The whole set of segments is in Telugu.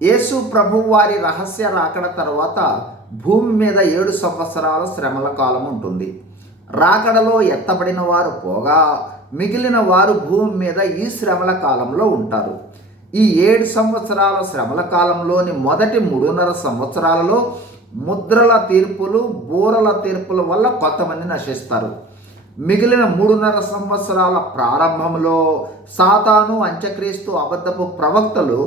యేసు ప్రభువు వారి రహస్య రాకడ తర్వాత భూమి మీద 7 సంవత్సరాల శ్రమల కాలం ఉంటుంది. రాకడలో ఎత్తబడిన వారు పోగా మిగిలిన వారు భూమి మీద ఈ శ్రమల కాలంలో ఉంటారు. ఈ 7 సంవత్సరాల శ్రమల కాలంలోని మొదటి 3.5 సంవత్సరాలలో ముద్రల తీర్పులు, బూరల తీర్పుల వల్ల కొంతమంది నశిస్తారు. మిగిలిన 3.5 సంవత్సరాల ప్రారంభంలో సాతాను, అంత్యక్రీస్తు, అబద్ధపు ప్రవక్తలు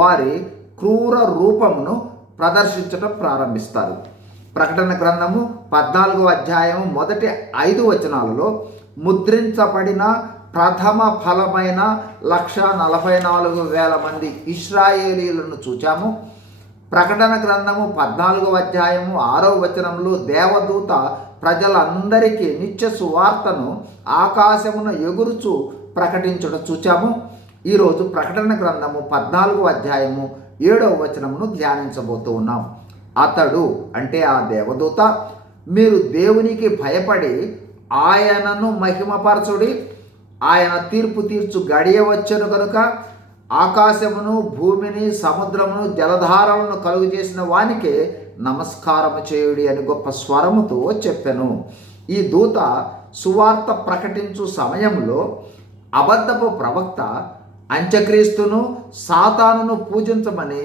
వారి క్రూర రూపమును ప్రదర్శించడం ప్రారంభిస్తారు. ప్రకటన గ్రంథము 14వ అధ్యాయం మొదటి 5 వచనాలలో ముద్రించబడిన ప్రథమ ఫలమైన 1,44,000 మంది ఇశ్రాయేలీలను చూచాము. ప్రకటన గ్రంథము 14వ అధ్యాయము 6వ వచనంలో దేవదూత ప్రజలందరికీ నిత్య సువార్తను ఆకాశమున ఎగురుచు ప్రకటించడం చూచాము. ఈరోజు ప్రకటన గ్రంథము 14వ అధ్యాయము 7వ వచనమును ధ్యానించబోతూ ఉన్నాం. అతడు అంటే ఆ దేవదూత, మీరు దేవునికి భయపడి ఆయనను మహిమపరచుడి, ఆయన తీర్పు తీర్చు గడియ వచ్చెను కనుక ఆకాశమును, భూమిని, సముద్రమును, జలధారలను కలుగు చేసిన వానికే నమస్కారము చేయుడి అని గొప్ప స్వరముతో చెప్పెను. ఈ దూత సువార్త ప్రకటించు సమయంలో అబద్ధపు ప్రవక్త అంత్యక్రీస్తును, సాతానును పూజించమని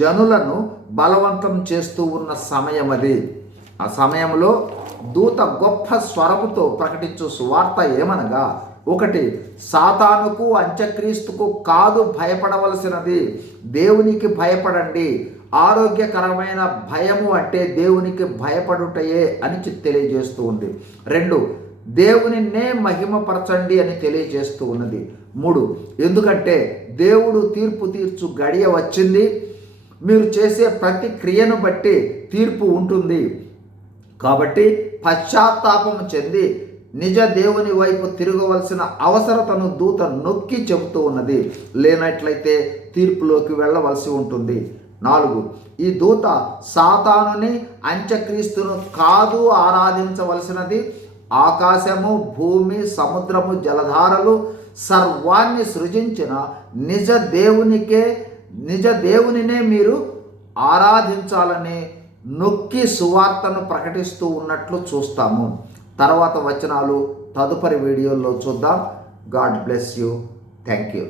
జనులను బలవంతం చేస్తూ ఉన్న సమయం అది. ఆ సమయంలో దూత గొప్ప స్వరముతో ప్రకటించు సువార్త ఏమనగా, 1, సాతానుకు, అంత్యక్రీస్తుకు కాదు భయపడవలసినది, దేవునికి భయపడండి. ఆరోగ్యకరమైన భయము అంటే దేవునికి భయపడుటయే అని తెలియజేస్తూ ఉంది. 2, దేవునినే మహిమపరచండి అని తెలియజేస్తూ ఉన్నది. 3, ఎందుకంటే దేవుడు తీర్పు తీర్చు గడియ వచ్చింది, మీరు చేసే ప్రతి క్రియను బట్టి తీర్పు ఉంటుంది. కాబట్టి పశ్చాత్తాపము చెంది నిజ దేవుని వైపు తిరగవలసిన అవసరతను దూత నొక్కి చెబుతూ ఉన్నది. లేనట్లయితే తీర్పులోకి వెళ్ళవలసి ఉంటుంది. 4, ఈ దూత సాతానుని, అంత్యక్రీస్తును కాదు ఆరాధించవలసినది, ఆకాశము, భూమి, సముద్రము, జలధారలు సర్వాన్ని సృజించిన నిజ దేవునినే మీరు ఆరాధించాలని నొక్కి సువార్తను ప్రకటిస్తూ ఉన్నట్లు చూస్తాము. తర్వాత వచనాలు తదుపరి వీడియోలో చూద్దాం. God bless you. Thank you.